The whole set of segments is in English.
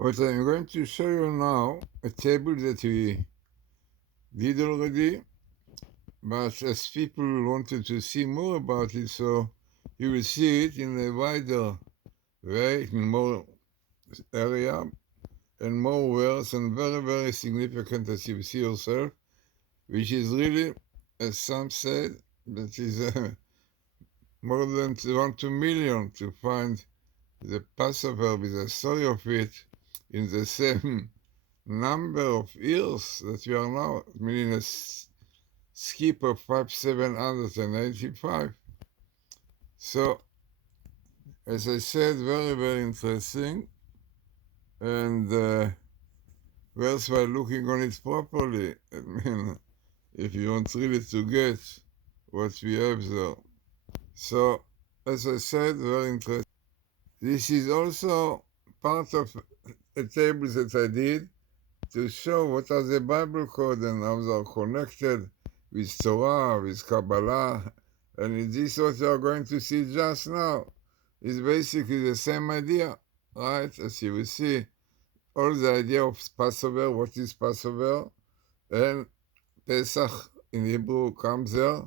What I'm going to show you now, a table that we did already, but as people wanted to see more about it, so you will see it in a wider way, in more area, and more words, and very, very significant, as you see yourself, which is really, as some said, that is more than 2 million to find the Passover with the story of it in the same number of years that we are now, meaning a skip of 5,785. So, as I said, very, very interesting, and worthwhile looking on it properly. I mean, if you want really to get what we have there. So, as I said, very interesting. This is also part of a table that I did to show what are the Bible code and how they are connected with Torah, with Kabbalah, and this what you are going to see just now is basically the same idea, right? As you will see, all the idea of Passover, what is Passover, and Pesach in Hebrew comes there,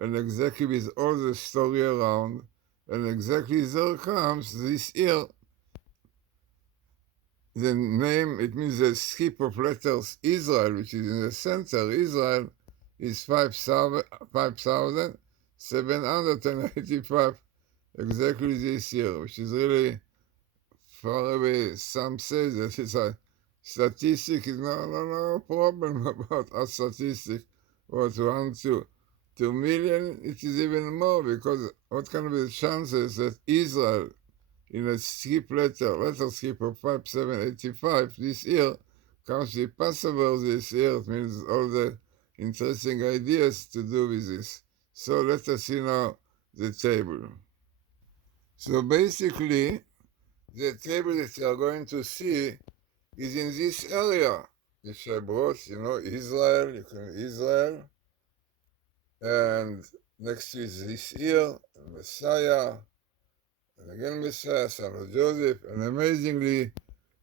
and exactly with all the story around, and exactly there comes this year the name, it means the skip of letters Israel, which is in the center. Israel is 5,785 exactly this year, which is really far away. Some say that it's a statistic. No problem about a statistic. What, 2 million? It is even more, because what can be the chances that Israel, in a skip letter skip of 5,785 this year, comes with Passover this year? It means all the interesting ideas to do with this. So let us see now the table. So basically, the table that you are going to see is in this area, which I brought, Israel, Israel, and next to is this year, Messiah, and again Messiah, son of Joseph, and amazingly,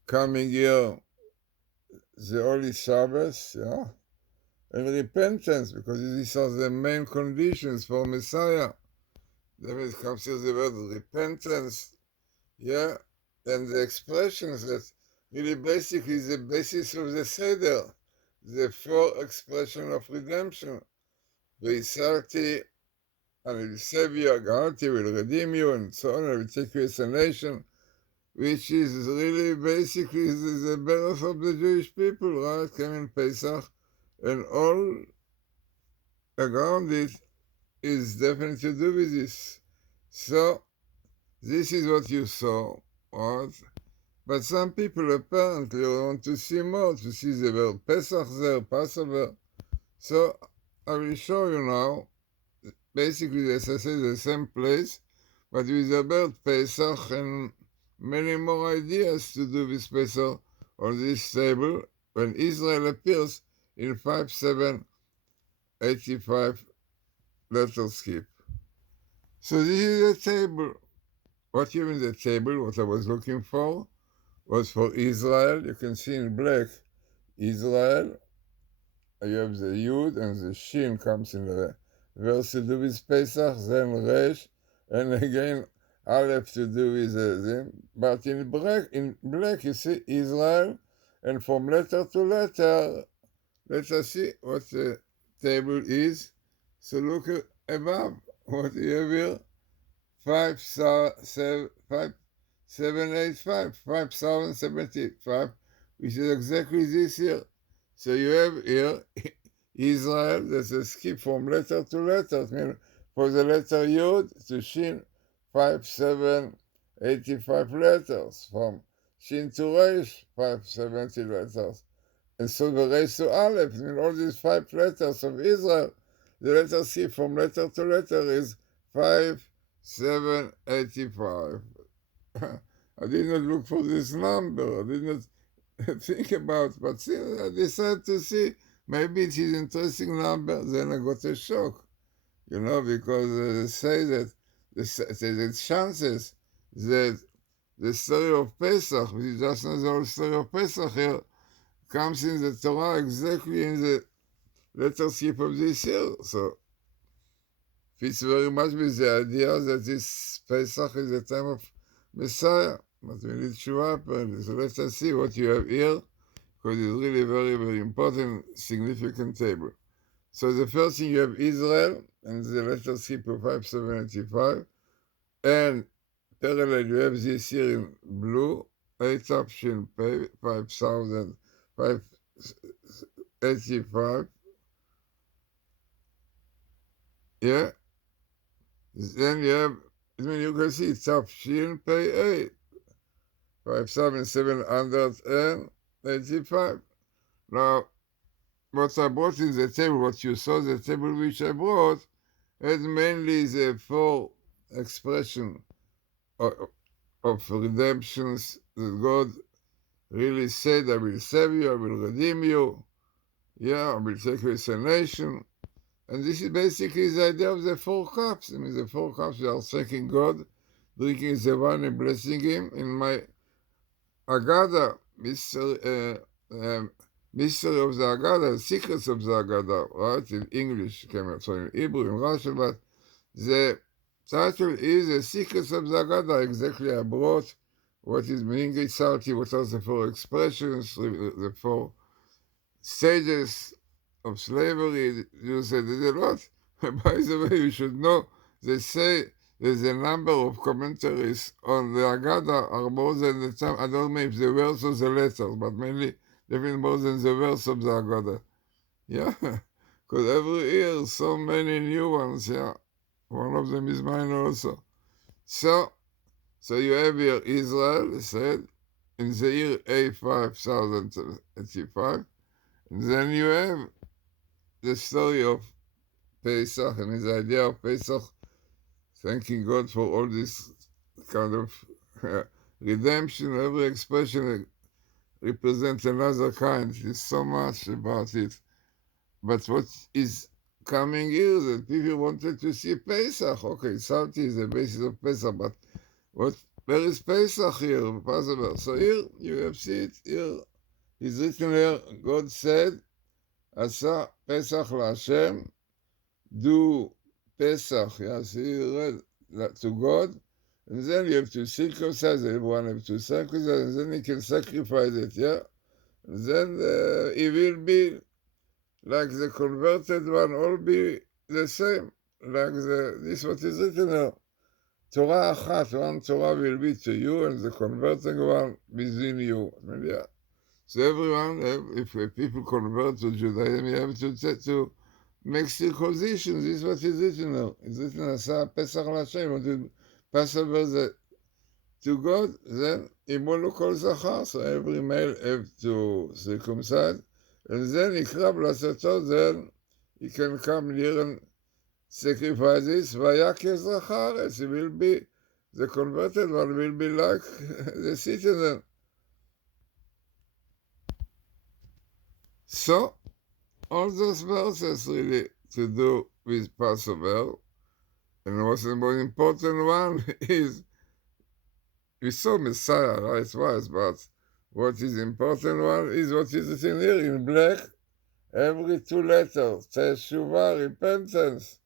coming here, the Holy Sabbath, and repentance, because these are the main conditions for Messiah. Then it comes here the word repentance, and the expressions that really basically is the basis of the Seder, the 4 expressions of redemption. Ve'isarti, and will save you, Agarti will redeem you, and so on, and will take you as a nation, which is really basically the birth of the Jewish people, right? Came in Pesach, and all around it is definitely to do with this. So, this is what you saw, right? But some people apparently want to see more, to see the word Pesach there, Passover. So, I will show you now, basically, as I said, the same place, but with the word Pesach and many more ideas to do with Pesach on this table, when Israel appears in 5,785 letter skip. So this is the table. What here in the table, what I was looking for, was for Israel. You can see in black, Israel. You have the Yud, and the Shin comes in the verse to do with Pesach, then Resh, and again Aleph to do with them. But in black you see Israel, and from letter to letter, let us see what the table is. So look above what you have here, 5,785, which is exactly this year. So you have here Israel, there's a skip from letter to letter. I mean, for the letter Yod to Shin, 5,785 letters. From Shin to Resh, 570 letters. And so the Resh to Aleph, I mean, all these 5 letters of Israel, the letter skip from letter to letter is 5,785. I did not look for this number. I did not think about, but I decided to see maybe it is interesting number. Then I got a shock, because they say that the chances that the story of Pesach, which is just not the whole story of Pesach here, comes in the Torah exactly in the letter skip of this year. So fits very much with the idea that this Pesach is the time of Messiah. But we need Shuvah apparently. So let us see what you have here, because it's really very, very important, significant table. So the first thing you have Israel, and the letter skip of 5785, and parallel you have this here in blue, 8 option pay, 5,585. Yeah. Then you have, I mean, you can see top Shin pay 8, 5,785. Now, what I brought in the table, what you saw, the table which I brought, is mainly the 4 expression of redemptions that God really said, I will save you, I will redeem you, yeah, I will take away a nation. And this is basically the idea of the 4 cups. I mean, the 4 cups, we are thanking God, drinking the wine and blessing Him. In my Agada, mystery of the Agada, secrets of the Agada, right, in English, so in Hebrew, in Russian, but the title is The Secrets of the Agada. Exactly, I brought what is meaning salty, what are the 4 expressions, the 4 stages of slavery. You said there's a lot. By the way, you should know, they say there's a number of commentaries on the Agada are more than the time, I don't know if the verse or the letters, but mainly definitely more than the verse of the Agada. Yeah, because every year so many new ones, yeah. One of them is mine also. So you have here Israel, said, in the year A5085, and then you have the story of Pesach and his idea of Pesach, thanking God for all this kind of redemption. Every expression represents another kind. There's so much about it. But what is coming here that people wanted to see Pesach. Okay, Salty is the basis of Pesach, but where is Pesach here, Passover? So here you have see it here. It's written here, God said, Asa Pesach LaHashem, do Pesach, yes, he read to God, and then you have to circumcise, everyone have to circumcise, and then he can sacrifice it, yeah? And then he will be like the converted one, all be the same, like this what is written here. Torah achat, one Torah will be to you, and the converting one within you. I mean, yeah. So everyone, if people convert to Judaism, you have to make circumcision. This is what is written now. It's written as Pesach LaHashem, until Passover to God, then Imolu Kol Zachar, so every male have to circumcise, and then Ikra Blaseto, then he can come near and sacrifice this, Vayak Zachar, he will be, the converted one will be like the citizen. So, all those verses really to do with Passover, and what's the most important one is, we saw Messiah, right, twice, but what is important one is what is written here in black, every 2 letters, Teshuvah, repentance,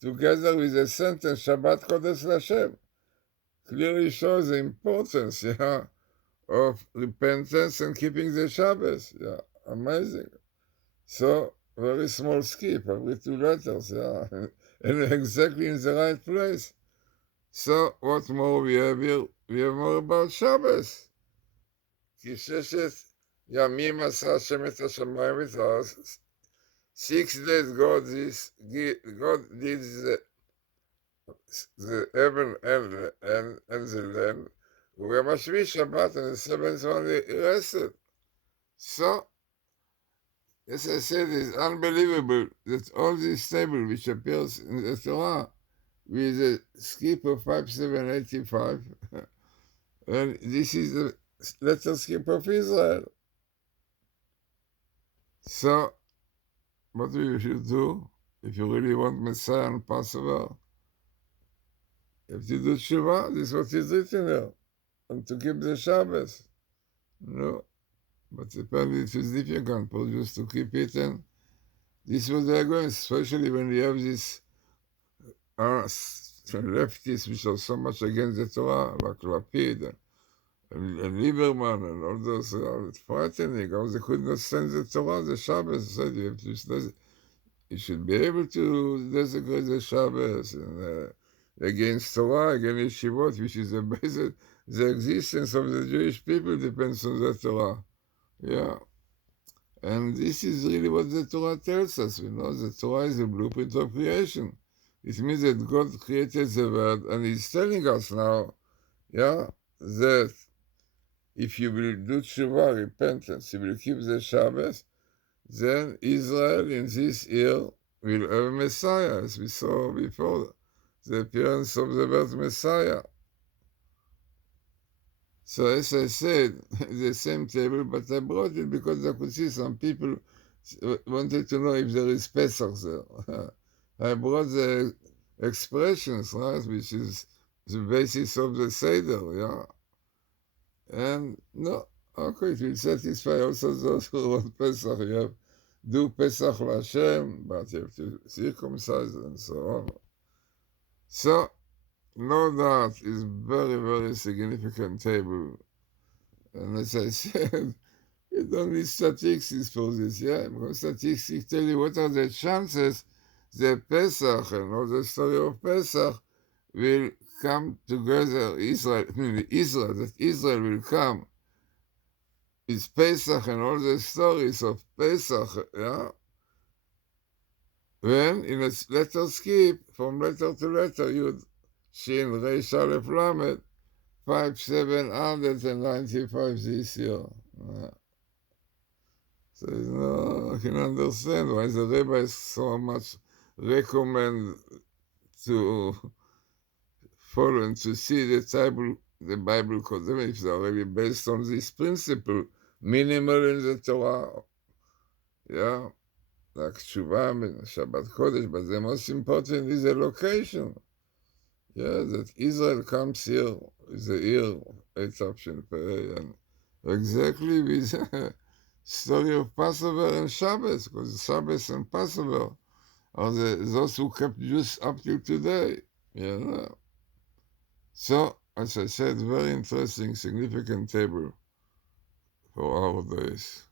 together with the sentence, Shabbat Kodesh Lashem, clearly shows the importance, yeah, of repentance and keeping the Shabbos, yeah, amazing. So, very small skip, every 2 letters, yeah, and exactly in the right place. So, what more we have here? We have more about Shabbos. כי 6 ימים עשה השם את השמיים ואת הארץ. 6 days God did the heaven and the land. וגם השביעי Shabbat, and the 7th one he rested. So, as I said, it's unbelievable that all this table which appears in the Torah with a skip of 5785, and this is the letter skip of Israel. So, what you should do if you really want Messiah on Passover? You have to do Shuvah. This is what is written there. and to keep the Shabbos. No, but apparently it is difficult for Jews to keep it, and this was their going, especially when you have these leftists which are so much against the Torah, like Lapid and Lieberman and all those frightening, how they could not stand the Torah, the Shabbos. Said you have to, you should be able to desecrate the Shabbos, and against Torah, against Yeshivot, which is the basis, the existence of the Jewish people depends on the Torah. Yeah. And this is really what the Torah tells us. You know, the Torah is a blueprint of creation. It means that God created the world, and He's telling us now, yeah, that if you will do tshuva, repentance, you will keep the Shabbos, then Israel in this year will have a Messiah, as we saw before, the appearance of the word Messiah. So as I said, the same table, but I brought it because I could see some people wanted to know if there is Pesach there. I brought the expressions, right, which is the basis of the Seder, yeah. And no, okay, it will satisfy also those who want Pesach. You have do Pesach Hashem, but you have to circumcise and so on. So, no doubt, is very, very significant table. And as I said, you don't need statistics for this, yeah? Because statistics tell you what are the chances that Pesach and all the story of Pesach will come together, that Israel will come. It's Pesach and all the stories of Pesach, yeah? When in a letter skip, from letter to letter, Yud, Shin, Reish, Aleph, Lamed, 5795 this year. So, you know, I can understand why the rabbis so much recommend to follow and to see the Bible condemn if they're really based on this principle, minimal in the Torah, yeah, like Tshuva and Shabbat Kodesh, but the most important is the location. Yeah, that Israel comes here is the year 8 option and exactly with the story of Passover and Shabbos, because Shabbos and Passover are those who kept Jews up till today. You know. So, as I said, very interesting, significant table for our days.